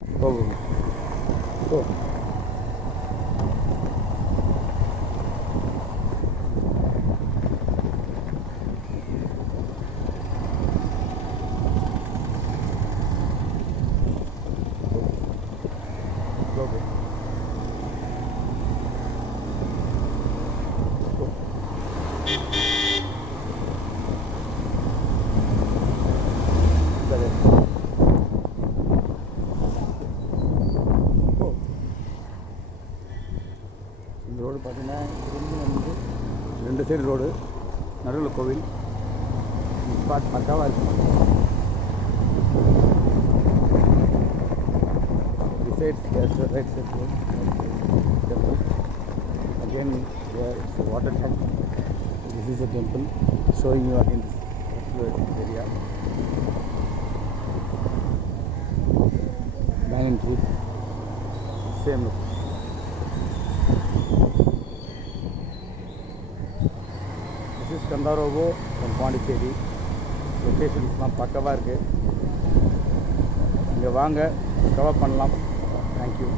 Go, go, go, go. இந்த road பார்த்தீங்கன்னா ரெண்டு சைடு ரோடு, நடுவில் கோவில். ஸ்பாட் பக்காவாக இருக்கும். Besides, there's a right side road, temple. Again, there is a water tank. This is a temple, showing you again this area. Banyan tree, same look. This is Kandarovo from Pondicherry. லொக்கேஷன்ஸ்லாம் பக்கவாக இருக்குது. இங்கே வாங்க, cover பண்ணலாம். Thank you.